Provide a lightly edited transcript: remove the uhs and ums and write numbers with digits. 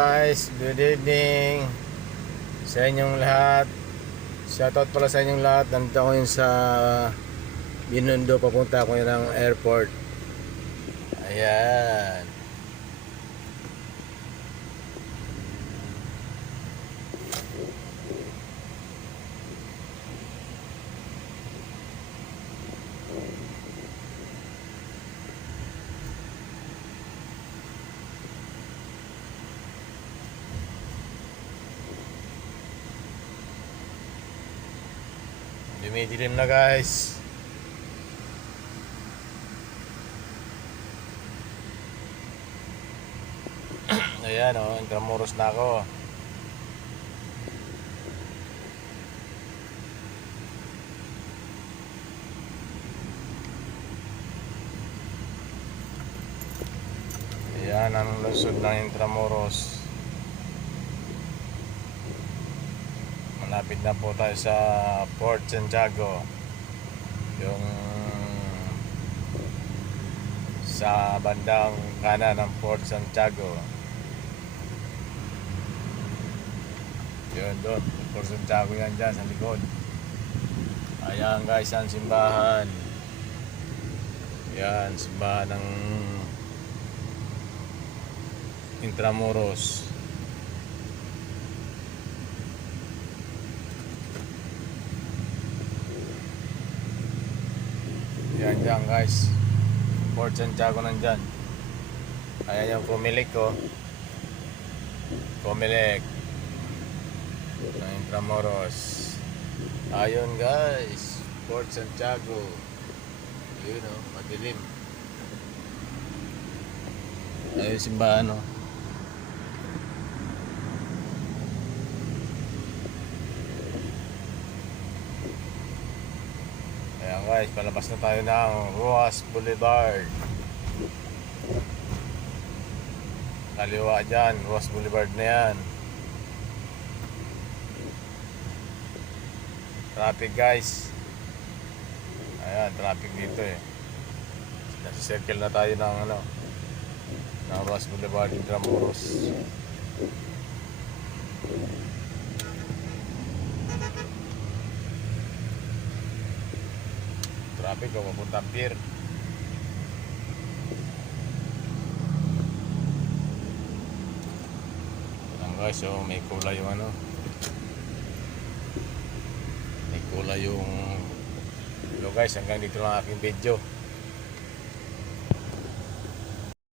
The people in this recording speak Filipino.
guys, good evening sa inyong lahat. Shoutout pala sa inyong lahat. Nandito ako yun sa Binondo, papunta ako yun ng airport. Ayan. Dumidilim na guys. Ayan o, Intramuros na ako. Ayan ang lusod ng Intramuros. Malapit na po tayo sa Port Santiago, yung sa bandang kanan ng Port Santiago. Yun doon, Port Santiago yan dyan sa likod. Ayan guys, ang simbahan. Yan, simbahan ng Intramuros. Yan dyan guys, Port Santiago nandyan. Ayan yung Comelec ko. Comelec ng Intramuros. Ayun guys, Port Santiago. Yun o, madilim. Ayun simbahan o. Ayan guys, palabas na tayo ng Roas Boulevard. Kaliwa dyan, Roas Boulevard na yan. Traffic guys. Ayan, traffic dito eh. Nasa circle na tayo ng ng Roas Boulevard, Intramuros. Traffic o papuntang pier. Ayan guys, so may kulay yung may kulay yung. Hello guys, hanggang dito lang aking video.